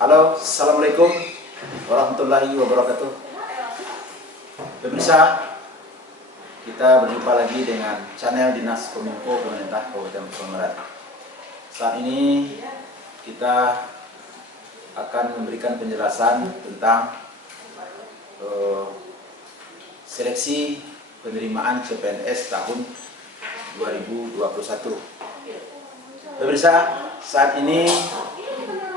Halo, Assalamualaikum warahmatullahi wabarakatuh. Pemirsa, kita berjumpa lagi dengan channel Dinas Kominfo Pemerintah Kabupaten Pasaman Barat. Saat ini kita akan memberikan penjelasan tentang seleksi penerimaan CPNS tahun 2021. Pemirsa, saat ini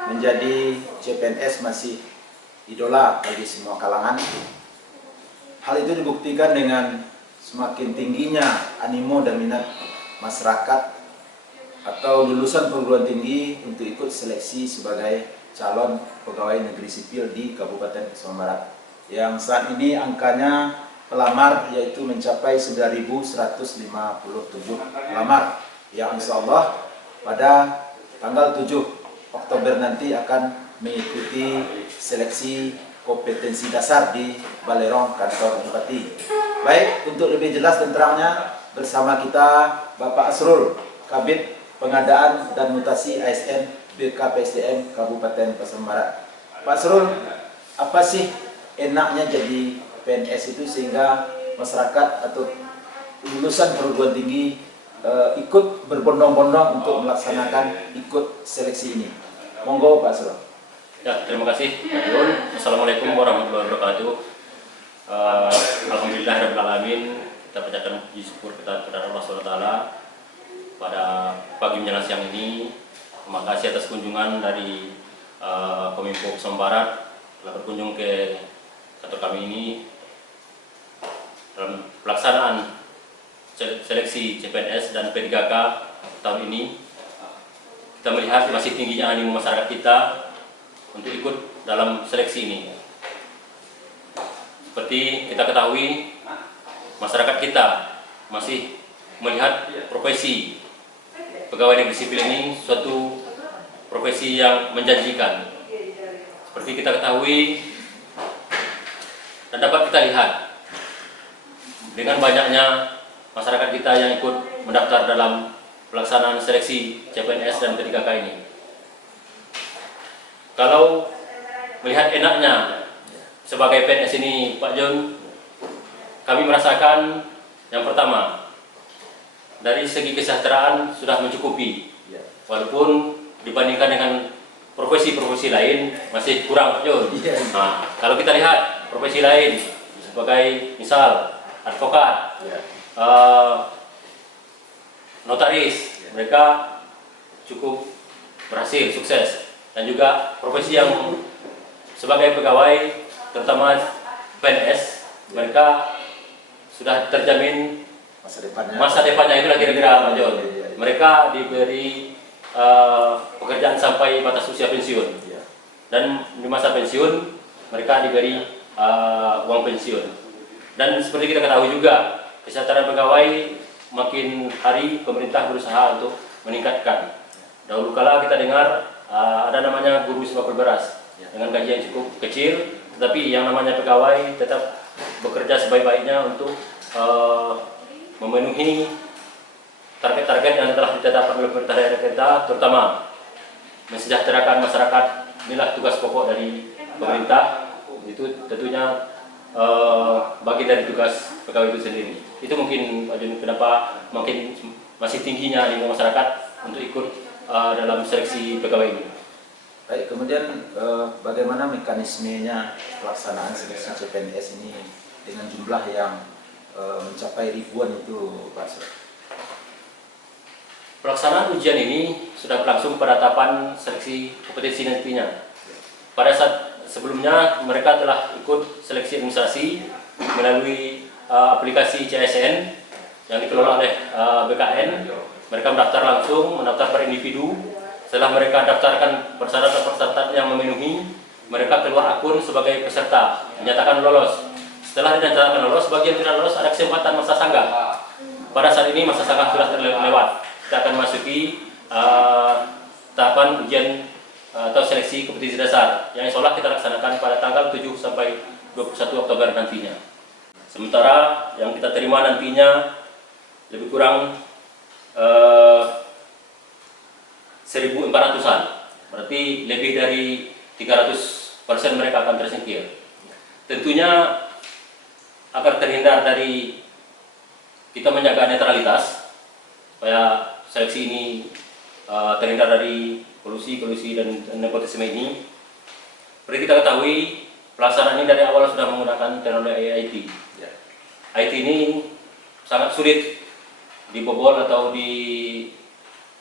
menjadi CPNS masih idola bagi semua kalangan. Hal itu dibuktikan dengan semakin tingginya animo dan minat masyarakat atau lulusan perguruan tinggi untuk ikut seleksi sebagai calon pegawai negeri sipil di Kabupaten Pasaman Barat, yang saat ini angkanya pelamar yaitu mencapai 9.157 pelamar, yang insya Allah pada tanggal 7 Oktober nanti akan mengikuti seleksi kompetensi dasar di Balerong kantor Bupati. Baik, untuk lebih jelas dan terangnya bersama kita Bapak Asrul, Kabid Pengadaan dan Mutasi ASN BKPSDM Kabupaten Pasaman Barat. Pak Asrul, apa sih enaknya jadi PNS itu sehingga masyarakat atau lulusan perguruan tinggi ikut berbondong-bondong untuk melaksanakan ikut seleksi ini? Monggo Pak Asrul. Ya, terima kasih Pak Yul. Assalamualaikum warahmatullahi wabarakatuh. Alhamdulillahirrahmanirrahim. Kita panjatkan puji syukur kita kepada Allah SWT pada pagi menjelang siang ini. Terima kasih atas kunjungan dari Kominfo Pasaman Barat telah berkunjung ke kantor kami ini dalam pelaksanaan seleksi CPNS dan P3K tahun ini. Kita melihat masih tingginya animo masyarakat kita untuk ikut dalam seleksi ini. Seperti kita ketahui, masyarakat kita masih melihat profesi pegawai negeri sipil ini suatu profesi yang menjanjikan. Seperti kita ketahui dan dapat kita lihat dengan banyaknya masyarakat kita yang ikut mendaftar dalam pelaksanaan seleksi CPNS dan P3K ini. Kalau melihat enaknya sebagai PNS ini, Pak John, kami merasakan yang pertama, dari segi kesejahteraan sudah mencukupi, walaupun dibandingkan dengan profesi-profesi lain masih kurang, Pak John. Nah, kalau kita lihat profesi lain sebagai misal advokat, notaris, mereka cukup berhasil, sukses. Dan juga profesi yang sebagai pegawai, terutama PNS, mereka sudah terjamin masa depannya itulah kira-kira Pak John. Mereka diberi pekerjaan sampai batas usia pensiun, dan di masa pensiun mereka diberi uang pensiun. Dan seperti kita ketahui juga, kesejahteraan pegawai makin hari pemerintah berusaha untuk meningkatkan. Dahulu kala kita dengar ada namanya guru sembako beras dengan gaji yang cukup kecil, tetapi yang namanya pegawai tetap bekerja sebaik-baiknya untuk memenuhi target-target yang telah ditetapkan oleh pemerintah daerah kita, terutama mensejahterakan masyarakat. Inilah tugas pokok dari pemerintah, itu tentunya bagi dari tugas pegawai itu sendiri. Itu mungkin Pak Jun, kenapa makin masih tingginya animo masyarakat untuk ikut dalam seleksi pegawai ini. Baik, kemudian bagaimana mekanismenya pelaksanaan seleksi CPNS ini dengan jumlah yang mencapai ribuan itu, Pak Asrul? Pelaksanaan ujian ini sudah berlangsung pada tahapan seleksi kompetensi nantinya. pada saat sebelumnya mereka telah ikut seleksi administrasi melalui aplikasi CSN yang dikelola oleh BKN. Mereka mendaftar langsung, mendaftar per individu. Setelah mereka daftarkan persyaratan-persyaratan yang memenuhi, mereka keluar akun sebagai peserta, dinyatakan lolos. Setelah dinyatakan lolos, bagi yang tidak lolos ada kesempatan masa sanggah. Pada saat ini masa sanggah sudah terlewat. Kita akan masuki tahapan ujian atau seleksi kompetisi dasar yang insya Allah kita laksanakan pada tanggal 7 sampai 21 Oktober nantinya. Sementara yang kita terima nantinya lebih kurang 1.400-an, berarti lebih dari 300% mereka akan tersingkir. Tentunya agar terhindar dari kita menjaga netralitas, supaya seleksi ini terhindar dari kolusi dan nepotisme ini. Seperti kita ketahui, pelaksanaan ini dari awal sudah menggunakan teknologi IT. IT ini sangat sulit dibobol atau di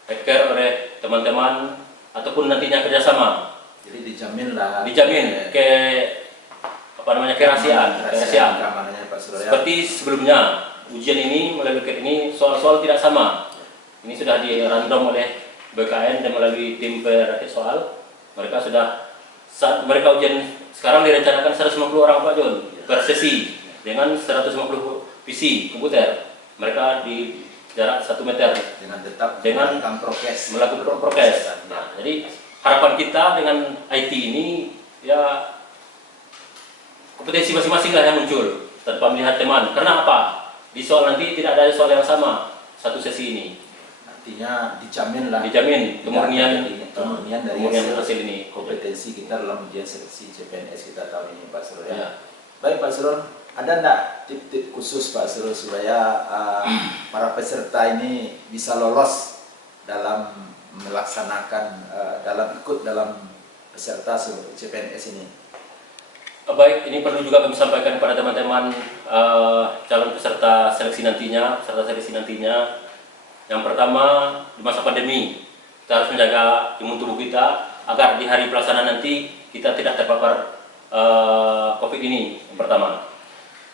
hacker oleh teman-teman ataupun nantinya kerjasama. Jadi dijamin kerahasiaan. Keamanannya Pak Surya. Seperti sebelumnya ujian ini melalui ini soal-soal tidak sama. Ini sudah di random oleh BKN dan melalui tim perakit soal. Mereka sudah saat mereka ujian sekarang direncanakan 150 orang Pak John per sesi dengan 150 PC komputer. Mereka di jarak 1 meter dengan tetap dengan prokes. melakukan prokes. Nah, jadi harapan kita dengan IT ini ya kompetensi masing-masing lah yang muncul tanpa melihat teman. Karena apa? Di soal nanti tidak ada soal yang sama satu sesi ini. Artinya dijamin kemurnian dari hasil ini. Kompetensi kita dalam ujian seleksi CPNS kita tahun ini Pak Surya. Ya. Baik Pak Surya, ada enggak tip-tip khusus Pak Surya supaya para peserta ini bisa lolos dalam melaksanakan dalam peserta CPNS ini? Baik, ini perlu juga kami sampaikan kepada teman-teman calon peserta seleksi nantinya. Yang pertama, di masa pandemi kita harus menjaga imun tubuh kita agar di hari pelaksanaan nanti kita tidak terpapar COVID ini. Yang pertama.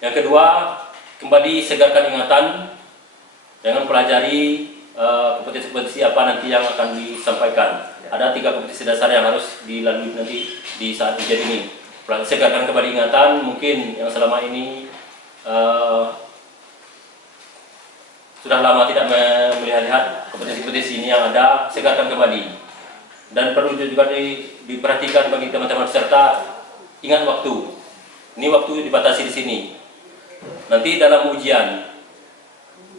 Yang kedua, kembali segarkan ingatan dengan pelajari kompetisi-kompetisi apa nanti yang akan disampaikan. Ada 3 kompetisi dasar yang harus dilalui nanti di saat ujian ini. Segarkan kembali ingatan, mungkin yang selama ini sudah lama tidak melihat kompetisi-kompetisi ini yang ada, segarkan kembali. Dan perlu juga diperhatikan bagi teman-teman peserta, ingat waktu. Ini waktu dibatasi di sini. Nanti dalam ujian,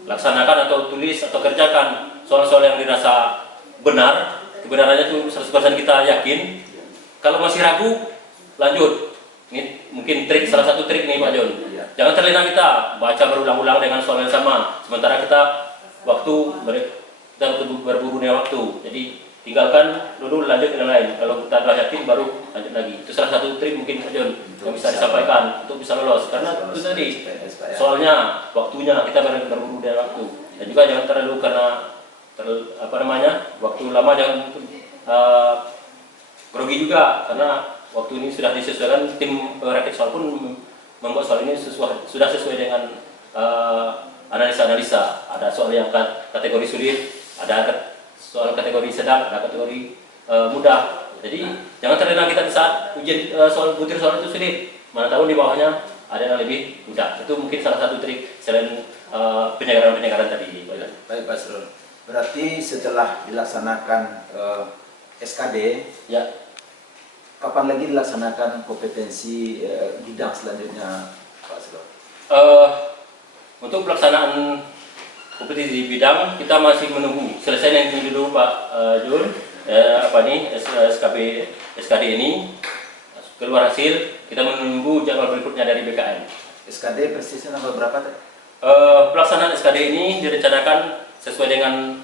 laksanakan atau tulis atau kerjakan soal-soal yang dirasa benar, kebenarannya itu 100% kita yakin. Kalau masih ragu, lanjut. Ini mungkin salah satu trik nih Pak John. Jangan terlena kita baca berulang-ulang dengan soal yang sama. Sementara kita berburu dengan waktu. Jadi tinggalkan dulu, lanjut yang lain. Kalau kita telah yakin baru lanjut lagi. Itu salah satu trik mungkin Pak John yang bisa disampaikan untuk bisa lolos. Karena itu tadi soalnya waktunya kita berburu dengan waktu. Dan juga jangan terlalu waktu lama jangan grogi juga, karena waktu ini sudah disesuaikan. Tim rakit soal pun membuat soal ini sudah sesuai dengan analisa-analisa. Ada soal yang kategori sulit, ada soal kategori sedang, ada kategori mudah. Jadi jangan terlena kita di saat ujian butir soal itu sulit. Mana tahu di bawahnya ada yang lebih mudah. Itu mungkin salah satu trik selain penyegaran tadi. Baik Pak Srul. Berarti setelah dilaksanakan SKD, ya, kapan lagi dilaksanakan kompetensi bidang selanjutnya Pak Srul? Untuk pelaksanaan kompetisi bidang kita masih menunggu selesai yang ini dulu Pak Jul, SKD ini keluar hasil, kita menunggu jadwal berikutnya dari BKN. SKD persisnya tanggal berapa tadi? Pelaksanaan SKD ini direncanakan sesuai dengan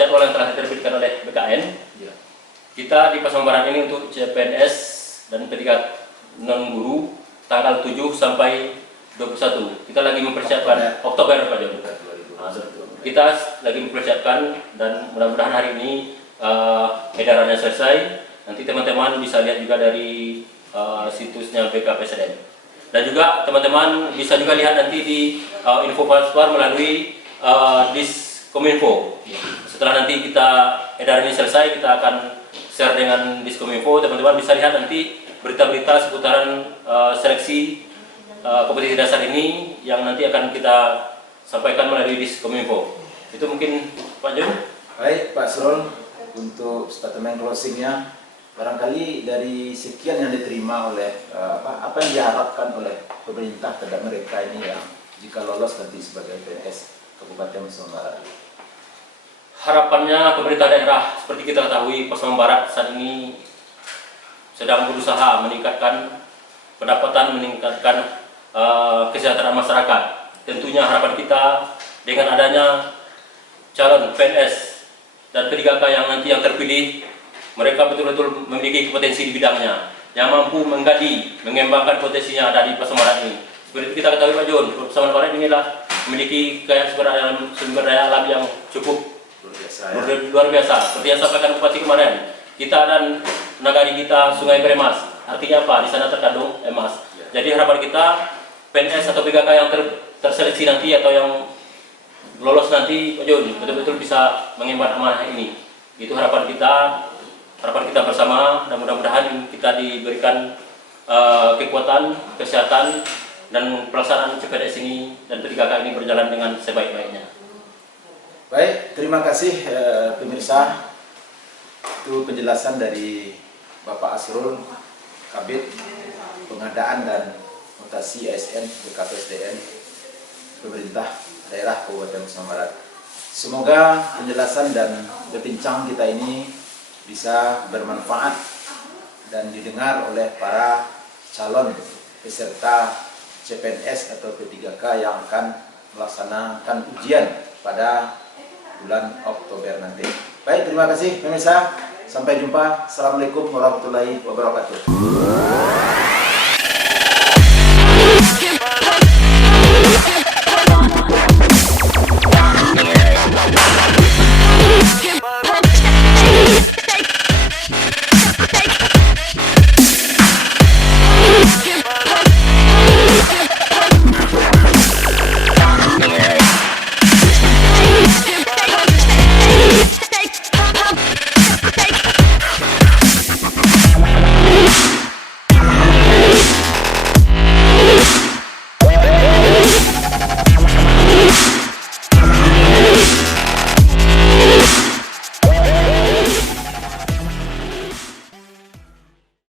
jadwal yang telah diterbitkan oleh BKN. Ya. Kita di Pasaman ini untuk CPNS dan pendidikan non guru tanggal 7 sampai 21. Kita lagi mempersiapkan Oktober Pak Jom. Kita lagi mempersiapkan dan mudah-mudahan hari ini edarannya selesai Nanti teman-teman bisa lihat juga dari situsnya BKPSDM. Dan juga teman-teman bisa juga lihat nanti di info paspor melalui Diskominfo. Setelah nanti kita edar ini selesai, kita akan share dengan Diskominfo. Teman-teman bisa lihat nanti berita-berita seputaran seleksi kompetisi dasar ini yang nanti akan kita sampaikan melalui Diskominfo. Itu mungkin Pak Jun. Baik Pak Asrul, untuk statement closingnya, barangkali dari sekian yang diterima oleh apa yang diharapkan oleh pemerintah terhadap mereka ini yang jika lolos nanti sebagai PNS Kabupaten Pasaman Barat. Harapannya pemerintah daerah seperti kita ketahui Pasaman Barat saat ini sedang berusaha meningkatkan pendapatan, meningkatkan kesejahteraan masyarakat. Tentunya harapan kita dengan adanya calon PNS dan P3K yang nanti yang terpilih, mereka betul-betul memiliki kompetensi di bidangnya yang mampu menggali, mengembangkan potensinya ada di Pasaman Barat ini. Seperti kita ketahui Pak Jun, Pasaman Barat inilah memiliki sumber daya alam yang cukup luar biasa. Seperti yang sampaikan Bupati kemarin, kita dan nagari kita Sungai Beremas. Artinya apa? Di sana terkandung emas. Jadi harapan kita PNS atau PKK yang terseleksi nanti atau yang lolos nanti Pak Jun betul-betul bisa mengemban amanah ini. Itu harapan kita bersama, dan mudah-mudahan kita diberikan kekuatan, kesehatan, dan pelaksanaan CPNS ini dan P3K ini berjalan dengan sebaik-baiknya. Baik, terima kasih pemirsa. Itu penjelasan dari Bapak Asrul Kabid Pengadaan dan Mutasi ASN BKPSDM Pemerintah Daerah Kabupaten Pasaman Barat. Semoga penjelasan dan berbincang kita ini bisa bermanfaat dan didengar oleh para calon peserta CPNS atau P3K yang akan melaksanakan ujian pada bulan Oktober nanti. Baik, terima kasih pemirsa. Sampai jumpa. Assalamualaikum warahmatullahi wabarakatuh.